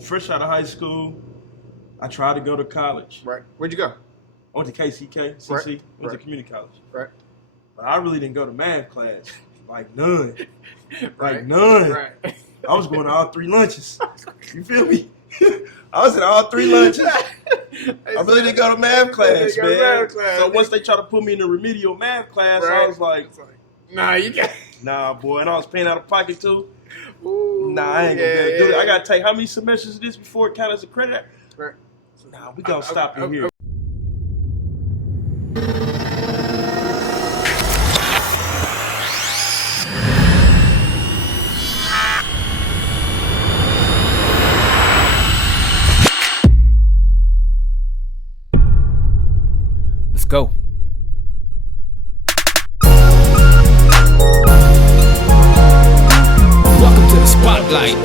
Fresh out of high school, I tried to go to college. Right. Where'd you go? I went to KCK, CC, Right. went to community college. Right. But I really didn't go to math class. Like none. Right. Like none. Right. I was going to all 3 lunches. You feel me? I was in all 3 lunches. I really didn't go to math class, man. So once they tried to put me in the remedial math class, I was like, nah, you can't. Nah, boy. And I was paying out of pocket too. Ooh, Nah, I ain't gonna be able to do it. I gotta take how many semesters of this before it counts as a credit? Right. Nah, we gonna stop it here. Let's go. Welcome to the spotlight.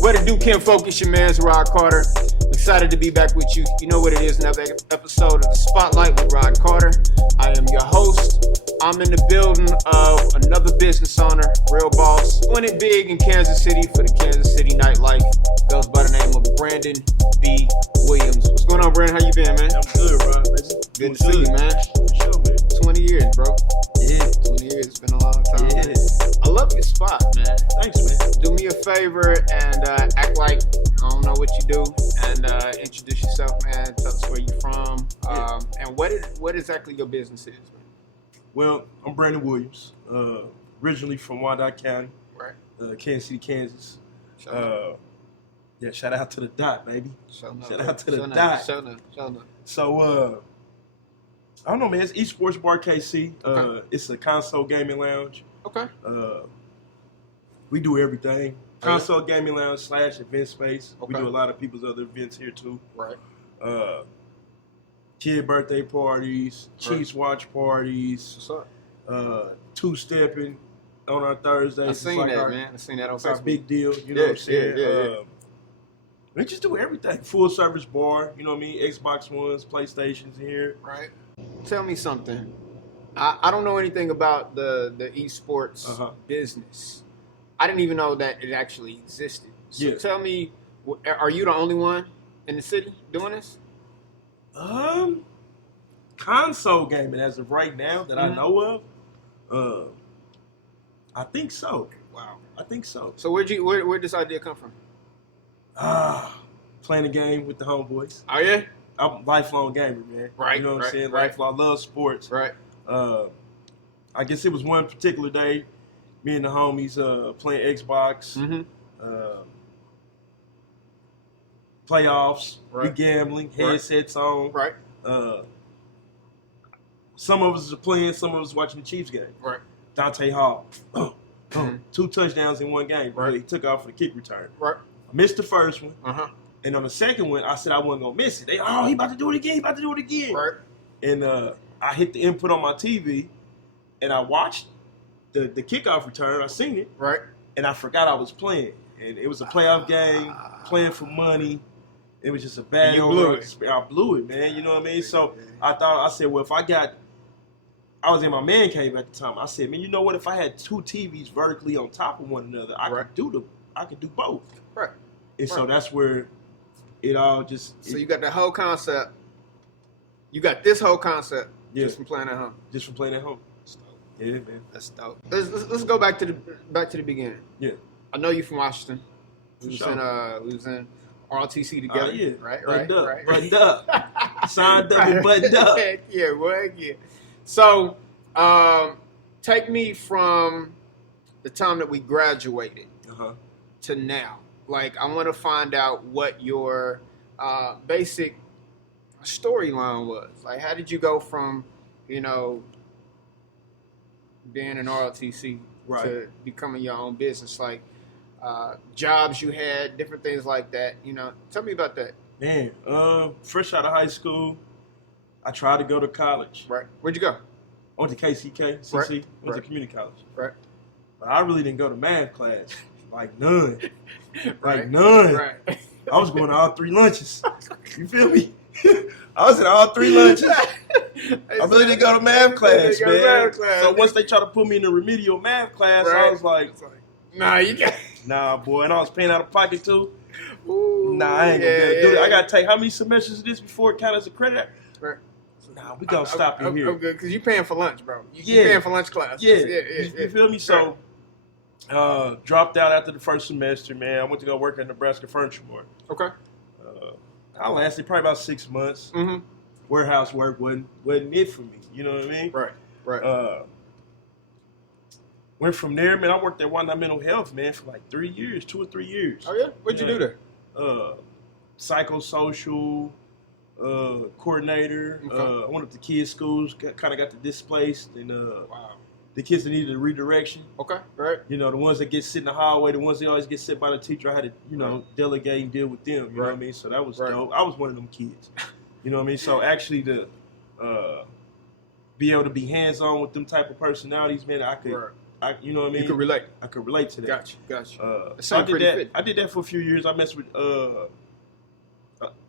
What it do, Kim Focus, your man's Rod Carter. Excited to be back with you. You know what it is, another episode of the Spotlight with Rod Carter. I am your host. I'm in the building of another business owner, real boss. Doing it big in Kansas City for the Kansas City nightlife. Goes by the name of Brandon B. Williams. What's going on, Brandon? How you been, man? I'm good, Rod. Good to see you, man. For sure, man. 20 years, bro. Yeah. 20 years. It's been a long time. Yeah. I love your spot, man. Thanks, man. Do me a favor and act like I don't know what you do, and introduce yourself, man. Tell us where you're from, and what exactly your business is, man. Well, I'm Brandon Williams, originally from Wyandotte County, Right. Kansas City, Kansas. Shout Yeah, shout out to the dot, baby. out. Shout out to the dot. Shout out. So, I don't know, man. It's Esports Bar KC. Okay. It's a console gaming lounge. Okay. We do everything. Console gaming lounge / event space. We Okay. do a lot of people's other events here too. Right. Kid birthday parties, Chiefs watch parties, What's up? two-stepping on our Thursdays. I It's seen like that, our, man. I seen that on It's our Facebook. big deal. You know what I'm saying? Yeah. We just do everything. Full service bar. You know what I mean? Xbox Ones, PlayStations here. Right. Tell me something. I don't know anything about the esports business. I didn't even know that it actually existed. So Yeah. tell me, are you the only one in the city doing this? Console gaming as of right now that I Mhm. know of. I think so. Wow. I think so. So where'd this idea come from? Playing a game with the homeboys. Oh yeah. I'm a lifelong gamer, man. Right, You know what right, I'm saying? right. Lifelong. I love sports. Right. I guess it was one particular day, me and the homies playing Xbox, Mm-hmm. playoffs, we Right. gambling, Right. headsets on. Right. Some of us are playing, some of us watching the Chiefs game. Right. Dante Hall, Mhm. 2 touchdowns in one game. Right. He took off for the kick return. Right. I missed the first one, Uh-huh. and on the second one, I said I wasn't gonna miss it. He about to do it again. He about to do it again. Right. And I hit the input on my TV, and I watched the kickoff return. I seen it, Right. and I forgot I was playing. And it was a playoff game, playing for money. It was just a bad. And you blew it. I blew it, man. You know what I mean? So I said, well, if I was in my man cave at the time. I said, man, you know what? If I had 2 TVs vertically on top of one another, I Right. could do both. Right. And so Right. that's where it all just. So you got the whole concept. You got this whole concept Yeah. just from playing at home. Just from playing at home. That's dope. Yeah, man. That's dope. Let's go back to the beginning. Yeah. I know you from Washington. For We was sure. in ROTC together. Yeah. Right. Buttoned up. Signed up and buttoned up. Heck yeah, boy. Heck yeah. So, take me from the time that we graduated to now. Like, I want to find out what your basic storyline was. Like, how did you go from, being an ROTC to becoming your own business? Like, jobs you had, different things like that. Tell me about that. Man, fresh out of high school, I tried to go to college. Right. Where'd you go? I went to KCK, CC, Right. went to community college. Right. But I really didn't go to math class. Like none. Right. Like none. Right. I was going to all 3 lunches. You feel me? I was in all 3 lunches. I really didn't go to math class, man. So once they tried to put me in the remedial math class, I was like, nah, you can't. Nah, boy. And I was paying out of pocket, too. Ooh, Nah, I ain't gonna be able to do it. I got to take how many semesters of this before it counts as a credit? Right. Nah, we gonna stop it here. I'm good, because you're paying for lunch, bro. You're paying for lunch classes. Yeah. You feel me? So, dropped out after the first semester, man. I went to go work at Nebraska Furniture Mart. Okay. I lasted probably about 6 months. Mm-hmm. Warehouse work wasn't it for me. You know what I mean? Right. Went from there, man. I worked at Why Not Mental Health, man, for like 3 years, 2 or 3 years. Oh, yeah? What'd you do there? Psychosocial coordinator. Okay. I went up to kids' schools, kind of got the displaced, and Wow. the kids that needed a redirection. Okay, right. You know, the ones that get sit in the hallway, the ones that always get sit by the teacher, I had to, delegate and deal with them. You know what I mean? So that was dope. I was one of them kids. You know what I mean? So actually to be able to be hands-on with them type of personalities, man, I could, you know what I mean? You could relate. I could relate to that. Gotcha. So I did that for a few years. I messed with,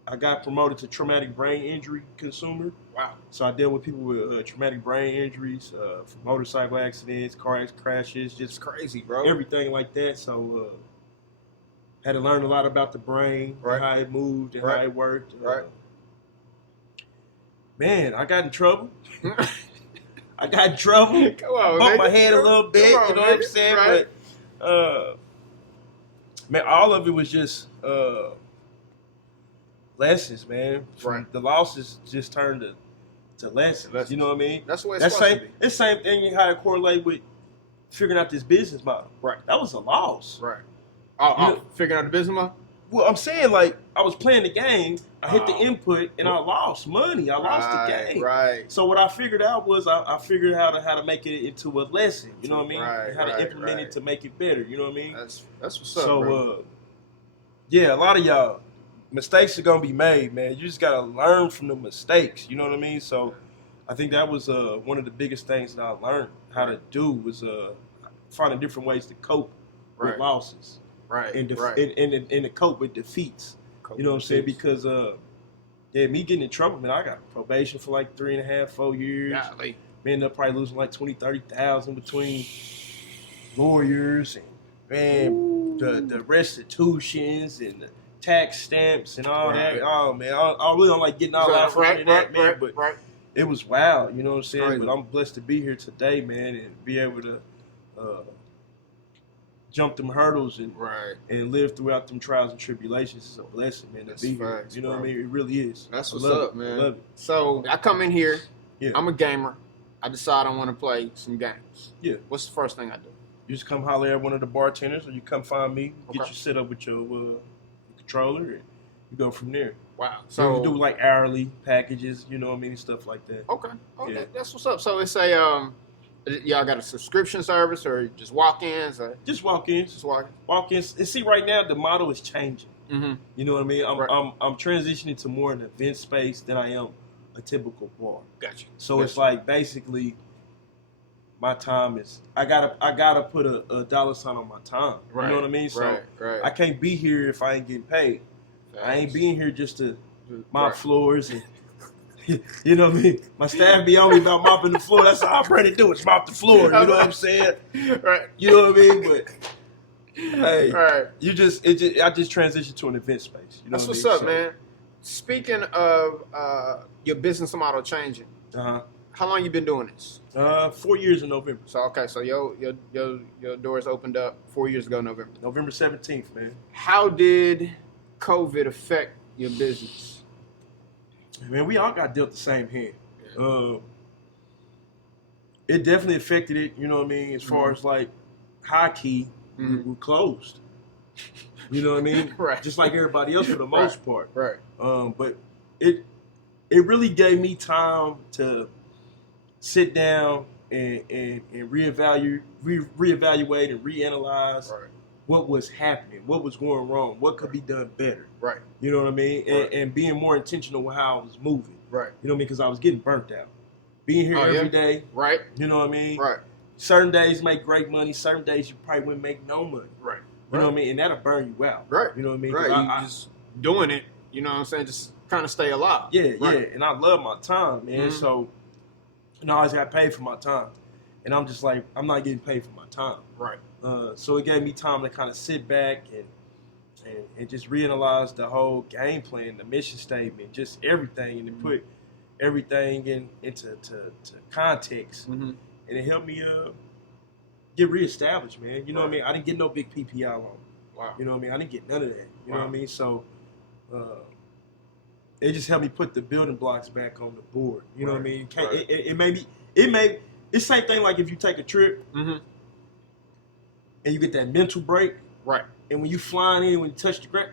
I got promoted to traumatic brain injury consumer. Wow. So I deal with people with traumatic brain injuries, from motorcycle accidents, car crashes, just crazy, bro. Everything like that. So had to learn a lot about the brain, and how it moved and how it worked. Man, I got in trouble. I got in trouble. Come on, bumped my head a little bit. You know what I'm saying? Right. But man, all of it was just lessons, man. From the losses just turned to lessons. You know what I mean? That's what it's supposed to be. It's the same thing how it correlate with figuring out this business model. Right. That was a loss. Right. Figuring out the business model? Well, I'm saying, like, I was playing the game, I hit the input, and I lost money. I lost the game. Right. So what I figured out was I figured how to make it into a lesson. You know what I mean? Right, how to implement it to make it better. You know what I mean? That's what's up, so, bro. Yeah, a lot of y'all, mistakes are going to be made, man. You just got to learn from the mistakes. You know what I mean? So I think that was one of the biggest things that I learned how to do was finding different ways to cope with losses. Right. And to cope with defeats. You know what I'm saying? Because me getting in trouble, man, I got probation for like 3.5, 4 years. Golly. Man, ended up probably losing like 20, 30,000 between lawyers and the restitutions and the tax stamps and all that. Oh man, I really don't like getting all out front of that, man. But it was wild, you know what I'm saying? Crazy. But I'm blessed to be here today, man, and be able to jump them hurdles and live throughout them trials and tribulations. Is a blessing, man, to be here. You know what I mean? It really is. That's what's up, man. I love it. So I come in here. Yeah. I'm a gamer. I decide I want to play some games. Yeah. What's the first thing I do? You just come holler at one of the bartenders, or you come find me, get you set up with your controller, and you go from there. Wow. So you do like hourly packages, you know what I mean, stuff like that. Okay. Yeah. That's what's up. So it's a y'all got a subscription service or just walk-ins? Just walk-ins. Just walk-ins. Walk-ins. And see, right now the model is changing. Mm-hmm. You know what I mean? I'm transitioning to more an event space than I am a typical bar. Gotcha. So it's like basically my time is I gotta put a dollar sign on my time. You know what I mean? So I can't be here if I ain't getting paid. I ain't being here just to mop floors and you know what I mean? My staff be on me about mopping the floor. That's all I'm trying to do is mop the floor. You know what I'm saying? Right. You know what I mean? But hey, I just transitioned to an event space. You know That's what what's I mean? up, man. Speaking of your business model changing, how long you been doing this? 4 years in November. So so your doors opened up 4 years ago, November. November 17th, man. How did COVID affect your business? Man, we all got dealt the same hand. It definitely affected it, you know what I mean, as far as like hockey, we're closed. You know what I mean? Right. Just like everybody else for the most part. Right. But it really gave me time to sit down and reevaluate and reanalyze what was happening, what was going wrong, what could be done better. Right. You know what I mean? And being more intentional with how I was moving. Right. You know what I mean? Because I was getting burnt out. being here every day. Right. You know what I mean? Right. Certain days make great money. Certain days you probably wouldn't make no money. Right. You know what I mean? And that'll burn you out. Right. You know what I mean? Right. You just doing it, you know what I'm saying? Just trying to stay alive. Yeah, yeah. And I love my time, man. Mm-hmm. So, I always got paid for my time. And I'm just like, I'm not getting paid for my time. Right. So it gave me time to kind of sit back and just reanalyze the whole game plan, the mission statement, just everything, and then put everything into context. Mm-hmm. And it helped me get reestablished, man. You know what I mean? I didn't get no big PPI loan. Wow. You know what I mean? I didn't get none of that. You know what I mean? So it just helped me put the building blocks back on the board. You know what I mean? It made it's the same thing like if you take a trip and you get that mental break. Right. And when you flying in, when you touch the ground,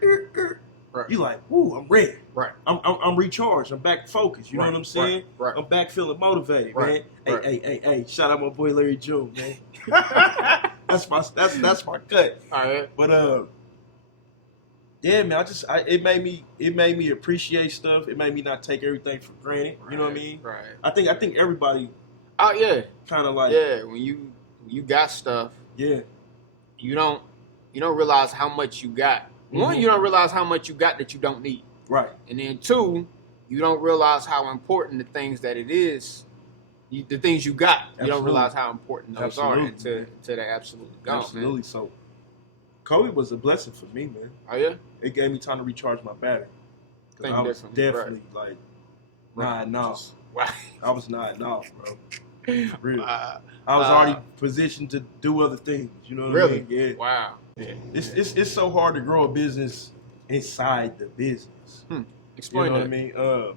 right. you like, woo, I'm ready. Right. I'm recharged. I'm back focused. You know what I'm saying? Right. I'm back feeling motivated, right. man. Right. Hey. Shout out my boy Larry June, man. that's my cut. All right. But yeah, man. It made me appreciate stuff. It made me not take everything for granted. You know what I mean? Right. I think everybody. Oh yeah. Kind of like when you got stuff. Yeah. You don't realize how much you got. One, you don't realize how much you got that you don't need. Right. And then two, you don't realize how important the things that it is, the things you got. Absolutely. You don't realize how important those are until they absolutely gone. Absolutely. Man. So, COVID was a blessing for me, man. Oh yeah. It gave me time to recharge my battery. I was definitely like nodding off. Wow. I was nodding off, bro. Really. I was already positioned to do other things. You know what I mean? Yeah. Wow. Yeah. It's so hard to grow a business inside the business. Explain you know that. what I mean?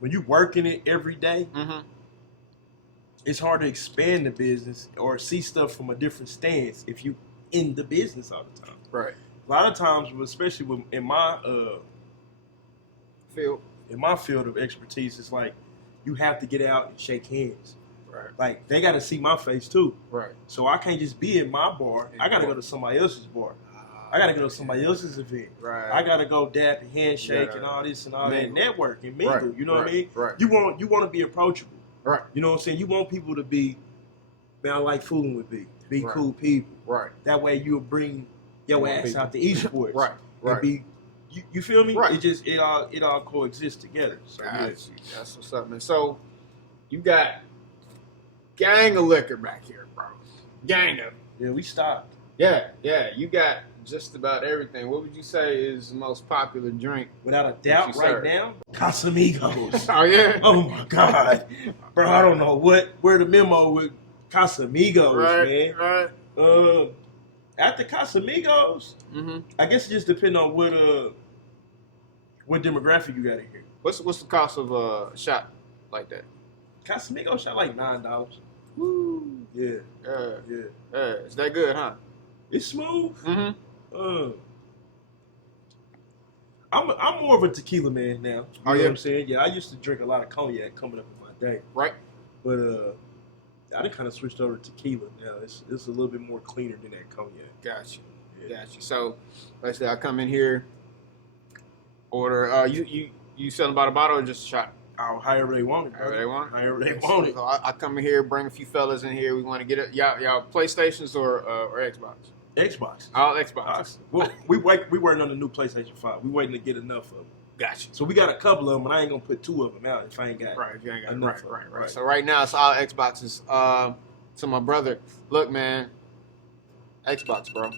When you work in it every day, it's hard to expand the business or see stuff from a different stance if you in the business all the time. Right. A lot of times, especially in my field of expertise, it's like you have to get out and shake hands. Right. Like they got to see my face too. Right. So I can't just be in my bar. I got to go to somebody else's bar. I got to go to somebody else's event. Right. I got to go dap and handshake and all this and all that, network and mingle. Right. You know what I mean? Right. You want to be approachable. Right. You know what I'm saying? You want people to be, man, I like fooling with B. Be cool people. Right. That way you'll bring your ass out to Esports. Right. And be, you feel me? Right. It all coexists together. So that's what's up, man. So you got gang of liquor back here, bro. Gang of. Yeah, we stopped. Yeah. You got just about everything. What would you say is the most popular drink? Without a doubt, right now, Casamigos. Oh yeah. Oh my God, bro. I don't know where the memo with Casamigos, man. Right. After Casamigos, I guess it just depends on what demographic you got in here. What's the cost of a shot like that? Casamigos shot like $9. Woo. Yeah. Is that good, huh? It's smooth. I'm more of a tequila man now. You know what I'm saying? Yeah, I used to drink a lot of cognac coming up in my day. Right. But I done kind of switched over to tequila now. It's a little bit more cleaner than that cognac. Got you. So, like I said, I come in here, order. You selling by the bottle or just a shot? Oh, however they want it. However they want it. However they want it. So I come in here, bring a few fellas in here. We want to get it. Y'all PlayStations or Xbox? Xbox. All Xbox. Well, we working on the new PlayStation 5. We waiting to get enough of them. Gotcha. So we got a couple of them, but I ain't gonna put 2 of them out if I ain't got right. If you ain't got enough. Right. So right now it's all Xboxes. To my brother, look, man, Xbox, bro.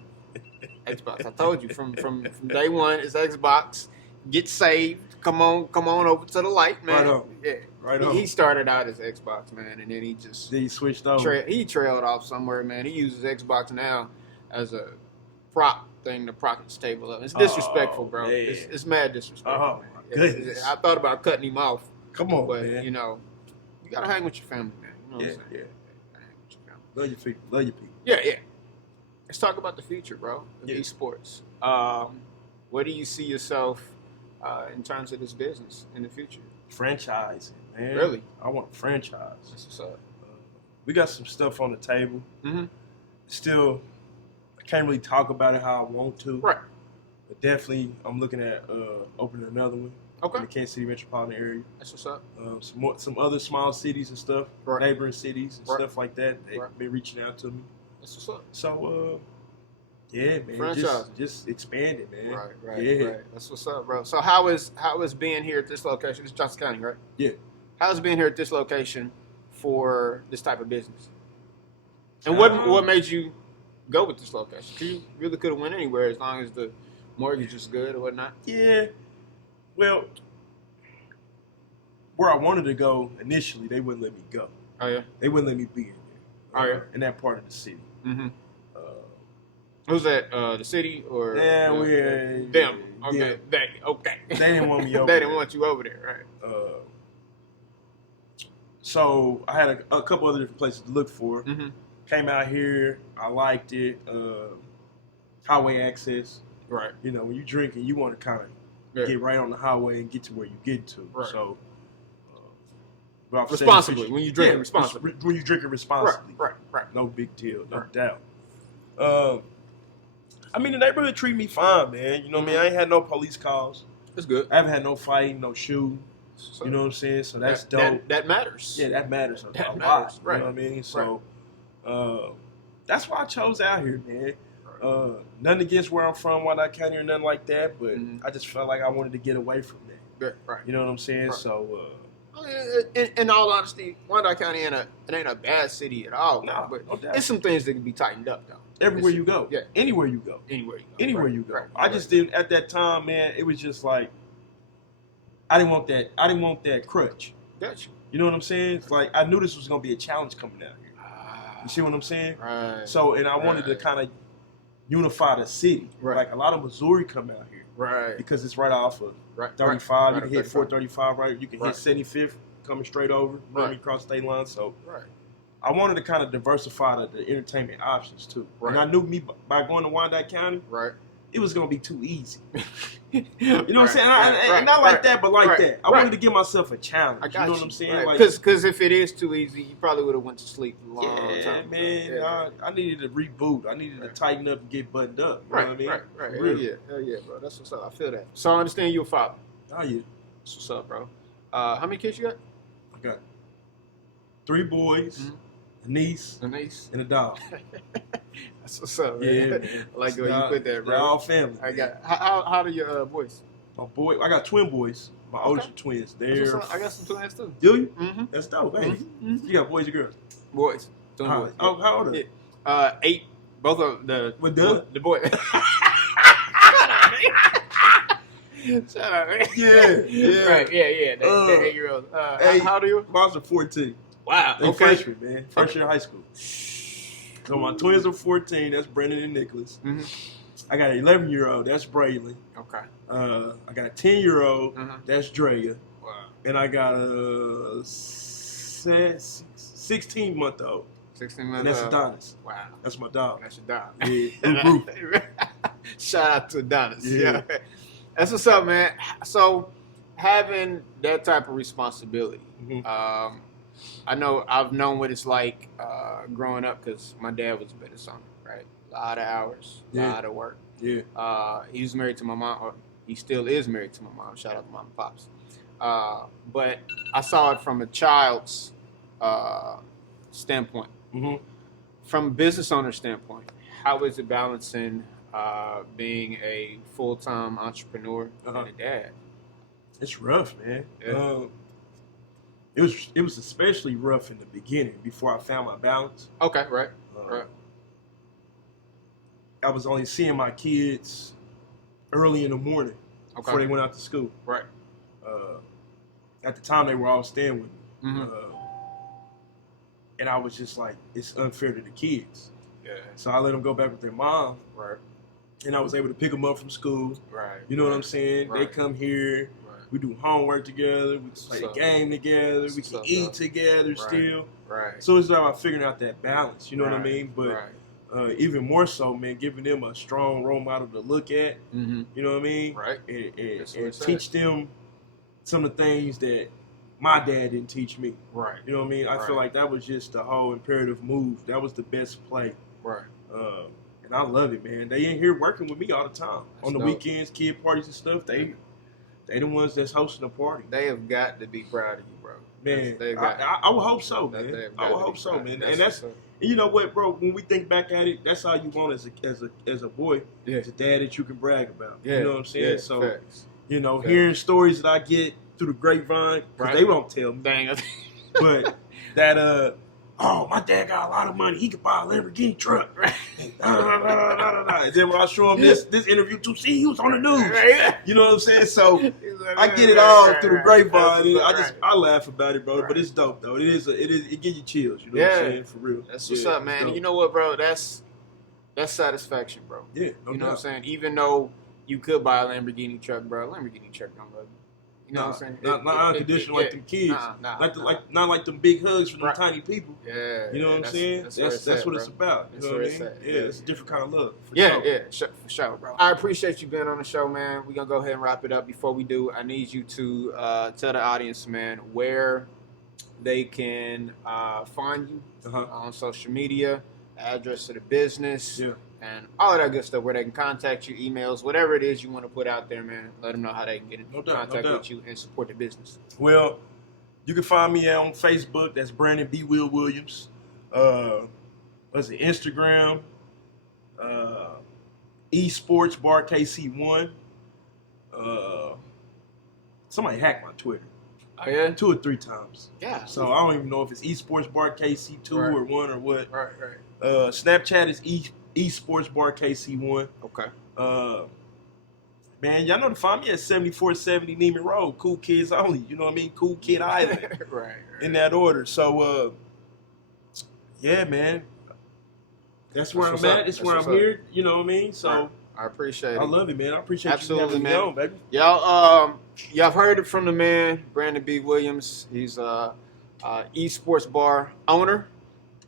Xbox. I told you from day one, it's Xbox. Get saved. Come on over to the light, man. Right on. Yeah. Right on. He started out as Xbox, man, and then he switched over. He trailed off somewhere, man. He uses Xbox now as a prop thing to prop his table up. It's disrespectful, bro. It's mad disrespectful. Oh, my goodness. I thought about cutting him off. Come on, but, man. You know, you got to hang with your family, man. You know what I'm saying? Yeah. Love your people. Love your people. Yeah. Let's talk about the future, bro, of esports. Where do you see yourself in terms of this business in the future? Franchising, man. Really? I want a franchise. That's what's up. We got some stuff on the table. Still, I can't really talk about it how I want to. Right. But definitely, I'm looking at opening another one. Okay. In the Kansas City metropolitan area. That's what's up. Some other small cities and stuff, right. neighboring cities and right. stuff like that. They've right. been reaching out to me. That's what's up. So, yeah, man, just expanded, man. Right. Yeah. Right. That's what's up, bro. So how is being here at this location? It's Johnson County, right? Yeah. How is being here at this location for this type of business? And what made you go with this location? 'Cause you really could have went anywhere as long as the mortgage was good or whatnot. Yeah. Well, where I wanted to go initially, they wouldn't let me go. Oh yeah. They wouldn't let me be in there. Oh yeah. In that part of the city. Mm-hmm. Who's that? The city or? Yeah, them. Okay. Yeah. Okay. They didn't want me over. They didn't want you over there, right? So I had a couple other different places to look for. Mm-hmm. Came out here. I liked it. Highway access. Right. You know, when you drinking, you want to kind of get right on the highway and get to where you get to. Right. So. Responsibly. When you drinking responsibly. When you drinking responsibly. Right. No big deal. No doubt. I mean, the neighborhood treat me fine, man. You know what I mean? I ain't had no police calls. That's good. I haven't had no fighting, no shooting. You know what I'm saying? So that's dope. That matters. Yeah, that matters a That lot. matters. Right. You know what I mean? So that's why I chose out here, man. Nothing against where I'm from, Wyandotte County or nothing like that, but I just felt like I wanted to get away from that. Right. You know what I'm saying? Right. So in all honesty, Wyandotte County it ain't a bad city at all. No, but no doubt. there's some things that can be tightened up, though. Everywhere you go. Yeah. Anywhere you go. Anywhere you go. Anywhere you go. Right. I just didn't, at that time, man, it was just like, I didn't want that crutch. Gotcha. You know what I'm saying? It's like, I knew this was going to be a challenge coming out here. You see what I'm saying? Right. So, and I wanted to kind of unify the city. Right. Like, a lot of Missouri come out here. Right. Because it's right off of 35. Right. You can hit 435, right? You can hit 75th coming straight over. Right. Across state line. So, right. I wanted to kind of diversify the entertainment options, too. Right. And I knew by going to Wyandotte County, right. it was going to be too easy. You know what I'm saying? Right. Not like that, but like right. that. I wanted to give myself a challenge. I got you know what I'm saying? Right. Like, Because if it is too easy, you probably would have went to sleep a long time. Man, Yeah. I needed to reboot. I needed to tighten up and get buttoned up. You know what I mean? Right. Really. Hell yeah, bro. That's what's up. I feel that. So I understand you're a father. Oh, yeah. That's what's up, bro. How many kids you got? I got 3 boys, a niece, A niece. and a dog. That's what's up, man. Yeah, man. I like the way you put that, bro. They're all family. I got. How old are your boys? My boy, I got twin boys. My oldest are twins. They're. I got some twins too. Do you? Mm-hmm. That's dope, hey. Mm-hmm. You got boys or girls? Boys. Twin boys. Oh, how old are they? Yeah. 8. Both of the. What the? The boy. Shut up, man. Yeah. Right. Yeah. That 8-year-old. How old are you? Mine's are 14. Wow. They freshmen, man. First year of high school. So my twins are 14. That's Brendan and Nicholas. Mm-hmm. I got an 11-year-old. That's Braylon. Okay. I got a 10-year-old. That's Drea. Wow. And I got a 16-month-old. 16-month. And that's Adonis. Wow. That's my dog. That's your dog. Yeah. Shout out to Adonis. Yeah. That's what's up, man. So having that type of responsibility, I know I've known what it's like growing up because my dad was a business owner, right? A lot of hours, a lot of work. Yeah. He was married to my mom, or he still is married to my mom. Shout out to mom and pops. But I saw it from a child's standpoint. Mm-hmm. From a business owner standpoint, how is it balancing being a full-time entrepreneur and a dad? It's rough, man. Yeah. It was especially rough in the beginning before I found my balance. Okay, right. I was only seeing my kids early in the morning before they went out to school. Right. At the time, they were all staying with me. Mm-hmm. And I was just like, it's unfair to the kids. Yeah. So I let them go back with their mom. Right. And I was able to pick them up from school. Right. You know what I'm saying? Right. They come here. Right. We do homework together. We can play the game together. We can eat together still. Right. So it's about figuring out that balance. You know what I mean? But even more so, man, giving them a strong role model to look at. Mm-hmm. You know what I mean? Right. And teach them some of the things that my dad didn't teach me. Right. You know what I mean? I feel like that was just the whole imperative move. That was the best play. Right. And I love it, man. They in here working with me all the time. That's on the dope. weekends, kid parties and stuff. They They the ones that's hosting the party. They have got to be proud of you, bro. Man, I would hope so, man. I would hope so, man. And that's you know what, bro. When we think back at it, that's how you want as a boy, as a dad that you can brag about. You know what I'm saying? Yeah, so, facts. you know, hearing stories that I get through the grapevine, because they won't tell me. Dang. But that oh, my dad got a lot of money. He could buy a Lamborghini truck. And then when I show him this interview too, see, he was on the news. You know what I'm saying? So I get it all through the grapevine. I laugh about it, bro. But it's dope though. It gives you chills. You know what I'm saying? For real. That's what's up, man. You know what, bro? That's satisfaction, bro. Yeah. You know what I'm saying? Even though you could buy a Lamborghini truck, bro. Lamborghini truck don't love you. You know what I'm saying? Not unconditional like them kids. Not like them big hugs from them tiny people. Yeah. You know what I'm saying? That's what it's about. You know what I mean? Yeah, it's a different kind of love. For sure, bro. I appreciate you being on the show, man. We're going to go ahead and wrap it up. Before we do, I need you to tell the audience, man, where they can find you on social media, address of the business. Yeah. And all of that good stuff, where they can contact you, emails, whatever it is you want to put out there, man. Let them know how they can get in contact with you and support the business. Well, you can find me on Facebook. That's Brandon B. Will Williams. What's it? Instagram. Esports Bar KC1. Somebody hacked my Twitter. Oh, yeah? 2 or 3 times. Yeah. So I don't even know if it's Esports Bar KC2 or 1 or what. Right. Snapchat is Esports Bar KC1. Okay. Man, y'all know to find me at 7470 Neiman Road. Cool Kids Only. You know what I mean? Cool Kid Island. right. In that order. So, yeah, man. That's where I'm at. It's where I'm here. You know what I mean? So I appreciate it. I love it, man. I appreciate you having me on, baby. Y'all have heard it from the man, Brandon B. Williams. He's Esports Bar owner.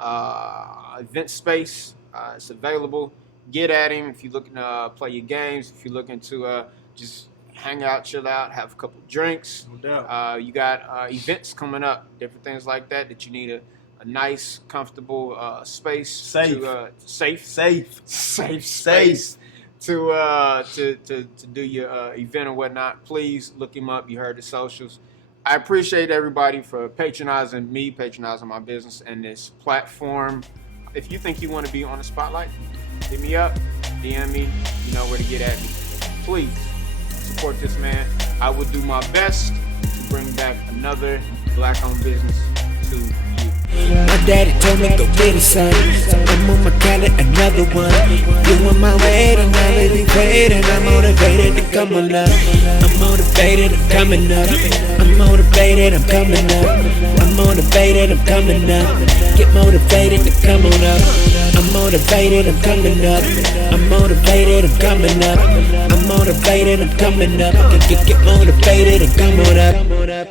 Event space. It's available. Get at him if you're looking to play your games. If you're looking to just hang out, chill out, have a couple drinks. No doubt. You got events coming up, different things like that you need a nice, comfortable space. Safe Space to do your event or whatnot. Please look him up. You heard the socials. I appreciate everybody for patronizing me, patronizing my business and this platform. If you think you want to be on the spotlight, hit me up, DM me, you know where to get at me. Please support this man. I will do my best to bring back another black-owned business to you. My daddy told me go get it, son. I'm on my calendar, another one. Doing my way and I really prayed, and I'm motivated to come on up. I'm motivated, I'm coming up. I'm motivated, I'm coming up. I'm motivated, I'm coming up. Get motivated to come on up. I'm motivated, I'm coming up. I'm motivated, I'm coming up. I'm motivated, I'm coming up. Get motivated and come on up.